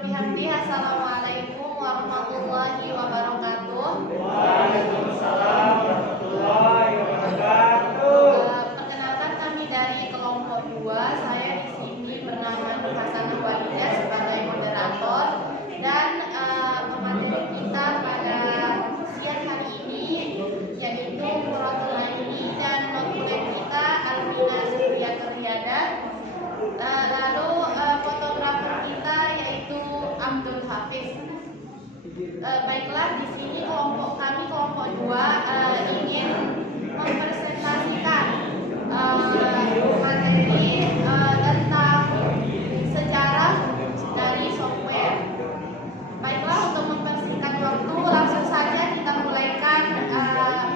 bihamdihi. Assalamualaikum warahmatullahi wabarakatuh. Waalaikumsalam warahmatullahi wabarakatuh. Perkenalkan, kami dari kelompok 2. Saya di sini bernama Nur Hasanah Walidah sebagai moderator, dan pemateri kita pada siang hari ini yaitu Muratul Aini, dan notulen kita Alvina Zuriatul Riyada. Lalu fotografer kita yaitu Abdul Hafiz. Baiklah, di sini kelompok 2 ingin mempresentasikan materi tentang sejarah dari software. Baiklah, untuk mempersingkat waktu, langsung saja kita mulaikan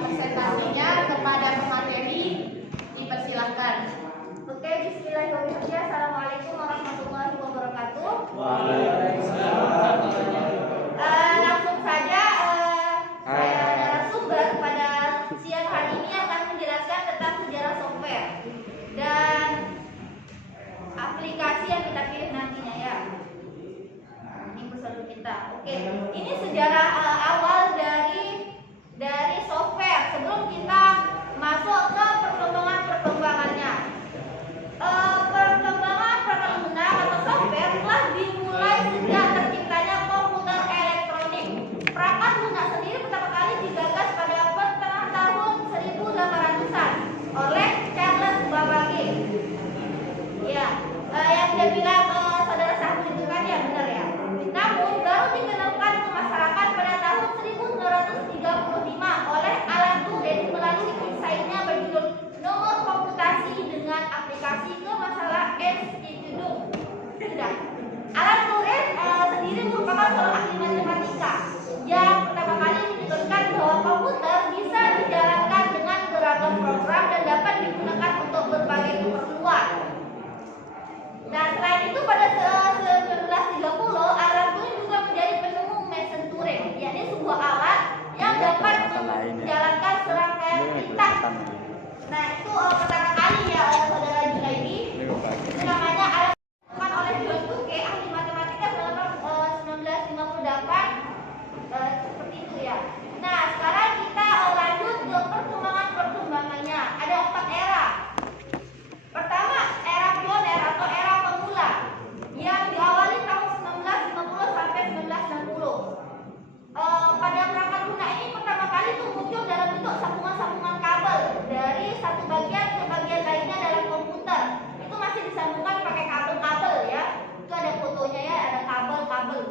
presentasinya. Kepada pemateri, dipersilahkan. Oke, bismillahirrahmanirrahim. Assalamualaikum warahmatullahi wabarakatuh. Waalaikumsalam. Langsung saja, saya narasumber pada siang hari ini akan menjelaskan tentang sejarah software dan aplikasi yang kita pilih nantinya ya. Ini pesan kita. Oke, ini sejarah awal dari software sebelum kita masuk ke perkembangannya. Perkembangan perangkat lunak atau software telah dimulai sejak terciptanya komputer elektronik. Perangkat lunak sendiri pertama kali digagas pada pertengahan tahun 1800-an oleh Charles Babbage. Ya, yang dia bilang saudara Sahbul itu kan ya, benar ya. Namun baru dikenalkan ke masyarakat pada tahun 1935 oleh Alan Turing melalui esainya berjudul Nomor Komputasi dengan Aplikasi ke Masalah Institut. Sudah. Alan Turing sendiri merupakan seorang ahli matematika yang pertama kali menyebutkan bahwa komputer bisa dijalankan dengan beragam program dan dapat digunakan untuk berbagai keperluan. Nah, selain itu pada 1930 Alan Turing juga menjadi penemu mesin Turing, yakni sebuah alat yang dapat menjalankan serangkaian perintah. Nah, itu pertama kali ya saudara Junaidi. Itu namanya alat ditemukan oleh John Tuke, ahli matematika tahun 1958. Seperti itu ya. Nah, sekarang kita lanjut ke perkembangannya. Ada 4 era. Pertama, era pioner atau era pemula yang diawali tahun 1950 sampai 1960. Pada perangkat lunak ini pertama kali itu muncul dalam bentuk sambungan-sambungan kabel dari satu bagian ke bagian lainnya dalam komputer. Itu masih disambungkan pakai kabel-kabel ya. Itu ada fotonya ya, ada kabel-kabel.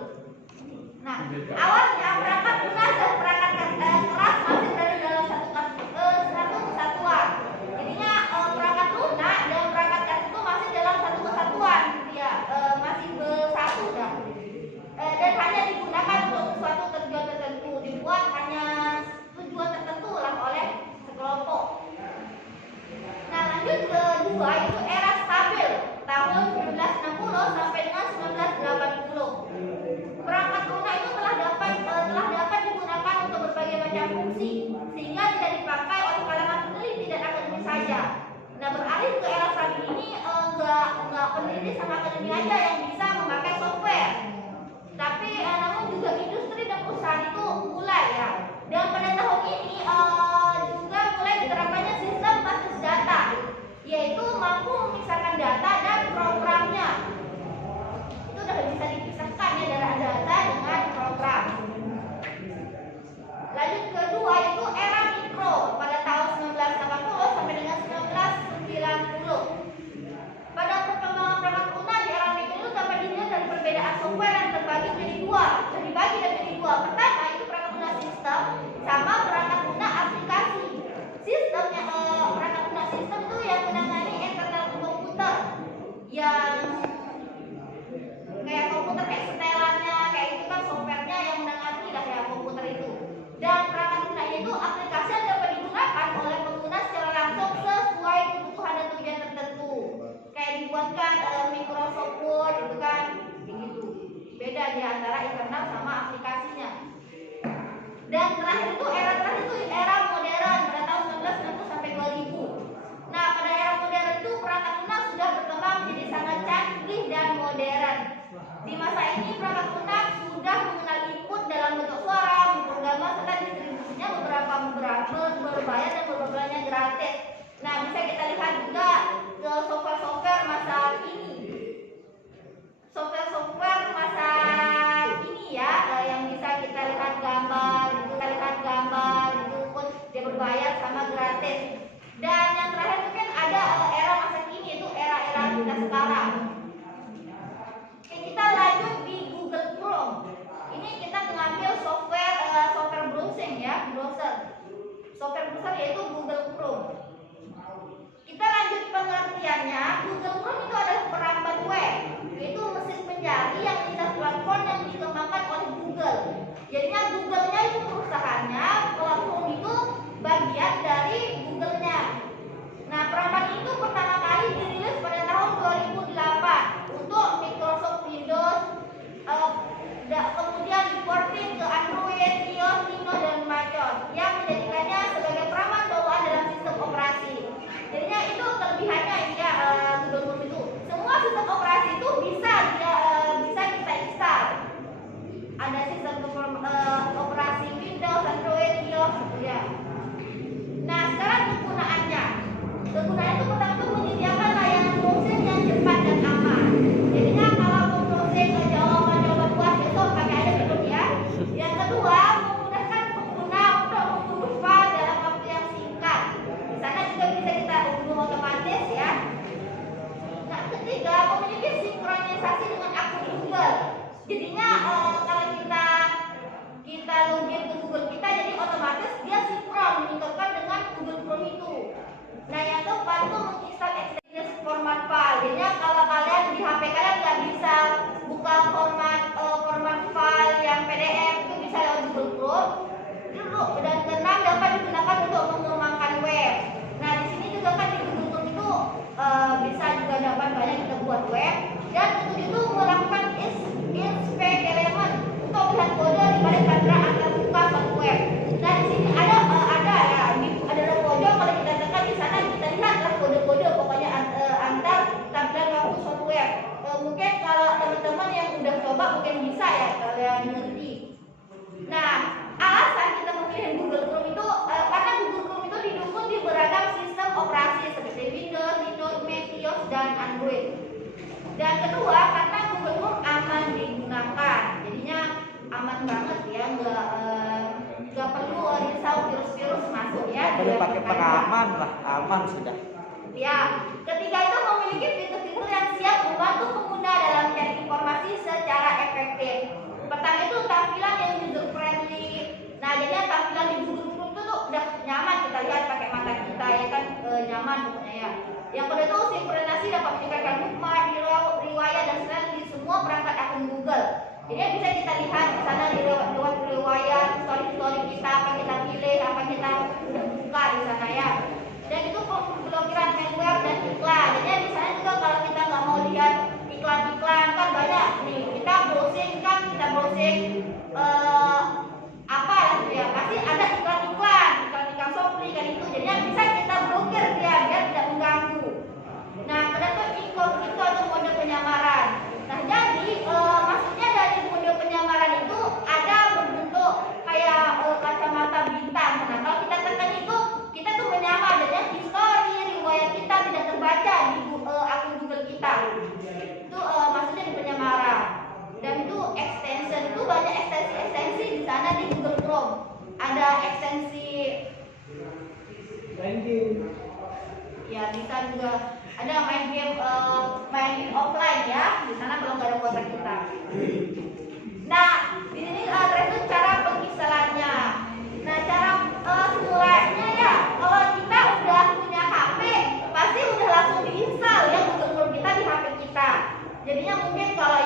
Nah, awalnya perangkat lunak dan perangkat keras masih dari dalam satu kesatuan. Jadinya perangkat lunak dan perangkat keras itu masih dalam satu kesatuan, ya, masih bersatu dah. Dan hanya digunakan untuk sesuatu tujuan tertentu, dibuat hanya tujuan tertentu lah oleh sekelompok. Nah, lanjut kedua itu era stabil tahun 1960 sampai dengan 1980. Perangkat lunak itu telah dapat digunakan untuk berbagai macam fungsi sehingga tidak dipakai oleh kalangan peneliti dan akademis saja. Nah, beralih ke era stabil ini enggak peneliti sama akademik aja yang bisa memakai software. Tapi namun juga industri dan perusahaan itu mulai ya. Dan pada tahun ini juga mulai diterapkannya sistem basis data, yaitu mampu memisahkan data dan programnya. Itu udah bisa dipisahkan ya, dari data dengan program. Lanjut kedua itu era mikro pada tahun 1980 sampai dengan 1990. Pada perkembangan perangkat lunak di era mikro itu dapat dilihat dari perbedaan software yang terbagi menjadi dua. Pertama itu perangkat lunak sistem sama perangkat lunak aplikasi. Sistem yang perangkat lunak sistem itu yang menangani internal komputer, yang kayak komputer kayak setelannya kayak itu kan softwarenya yang menangani lah ya komputer itu. Dan perangkat lunak itu aplikasi yang dapat digunakan oleh pengguna secara langsung sesuai kebutuhan dan tujuan tertentu. Kayak dibuatkan Microsoft Word itu kan begitu. Beda di antara internal sama aplikasinya. Dan terakhir itu era modern pada tahun 1990 sampai 2000. Nah, pada era modern itu perangkat lunak sudah berkembang menjadi sangat canggih dan modern. Di masa ini perangkat berbayar dan beberapanya gratis. Nah, bisa kita lihat juga ke software-software masa kini. Software-software masa kini ya, yang bisa kita lihat gambar, itu pun dia berbayar sama gratis. Dan yang terakhir mungkin ada era masa kini, itu era-era kita sekarang. Oke, kita lanjut di Google Chrome. Ini kita mengambil software browsing ya, software browser yaitu Google Chrome. Kita lanjut pengertiannya. Google Chrome itu adalah perambat web, yaitu mesin pencari yang tidak platform yang dikembangkan oleh Google. Jadinya Google-nya itu perusahaannya, kalau Chrome itu bagian dari Google-nya. Nah, perambat itu pertama kali dirilis pada tahun 2008 untuk Microsoft Windows, kemudian diporting ke Android, iOS, Linux, dan macOS yang menjadikannya sebagai perambat bawaan dalam sistem operasi. Jadinya itu kelebihannya ya, Google Chrome itu semua sistem operasi itu bisa kita install. Ada sistem operasi Windows, Android, iOS gitu ya. Nah, sekarang kegunaannya itu pertama itu menyediakan layanan browsing yang cepat dan aman. Jadinya kalau mau browsing ke jawaban puas besok pakai aja gitu ya. Yang kedua, memudahkan pengguna untuk mengurus file dalam waktu yang singkat. Di sana juga bisa kita unduh otomatis ya. Nah, ketiga, memiliki sinkronisasi dengan akun Google. Jadinya kalau kita login ke Google kita, jadi otomatis dia sinkron meningkatkan dengan Google Chrome itu. Nah, yang keempat itu menginstal extension format file. Jadinya kalau kalian di HP kalian nggak bisa buka format file yang PDF, itu bisa lewat Google Chrome. Dan keenam, dapat digunakan untuk mengembangkan web. Nah, di sini juga kan di Google Chrome itu bisa juga dapat banyak kita buat web. Dan ketujuh itu melakukan inspect element untuk melihat kode di balik antara buka suatu web. Nah, di sini ada dalam pojok, kalau kita tekan di sana kita lihatlah kode-kode pokoknya antar tampilan waktu suatu web. Mungkin kalau teman-teman yang udah coba mungkin bisa ya kalian ngerti. Nah, alasan kita memilih Google Chrome itu karena Google Chrome itu didukung di beragam sistem operasi seperti Windows, Linux, Mac, iOS, dan Android. Dan kedua, karena Google Chrome aman digunakan, jadinya aman banget ya, nggak perlu risau virus-virus masuk ya. Perlu pakai pengaman lah, aman sudah. Ya, ketiga itu memiliki fitur-fitur yang siap membantu pengguna dalam mencari informasi secara efektif. Pertama itu tampilan yang user friendly. Nah, jadi tampilan di Google Chrome itu tuh udah nyaman kita lihat pakai mata kita ya kan, nyaman pokoknya ya. Yang kedua itu sinkronisasi dapat meningkatkan bookmark, riwayat dan selain di semua perangkat akun Google. Jadi bisa kita lihat di sana di lewat riwayat, story kita, apa kita pilih, apa kita udah buka di sana ya. Dan itu pemblokiran malware dan iklan. Jadi di sana juga kalau kita nggak mau lihat iklan-iklan kan banyak nih. Kita browsing apa gitu ya, pasti ada iklan Shopee kan itu. Jadi bisa kita blokir dia biar tidak mengganggu. Nah, kedua itu incognito atau mode penyamaran. Nah, jadi maksudnya dari mode penyamaran itu ada berbentuk kayak kacamata bintang. Nah, kalau kita tekan itu kita tuh menyamar, dan history riwayat kita tidak terbaca di akun Google kita. Itu maksudnya di penyamaran. Dan itu extension, itu banyak ekstensi di sana di Google Chrome. Ada ekstensi ya, bisa juga ada main game offline ya di sana kalau nggak ada kuota kita. Nah, di sini itu cara penginstalannya. Nah, cara semulanya ya, kalau kita udah punya HP pasti udah langsung diinstal ya Google Chrome kita di HP kita. Jadinya mungkin kalau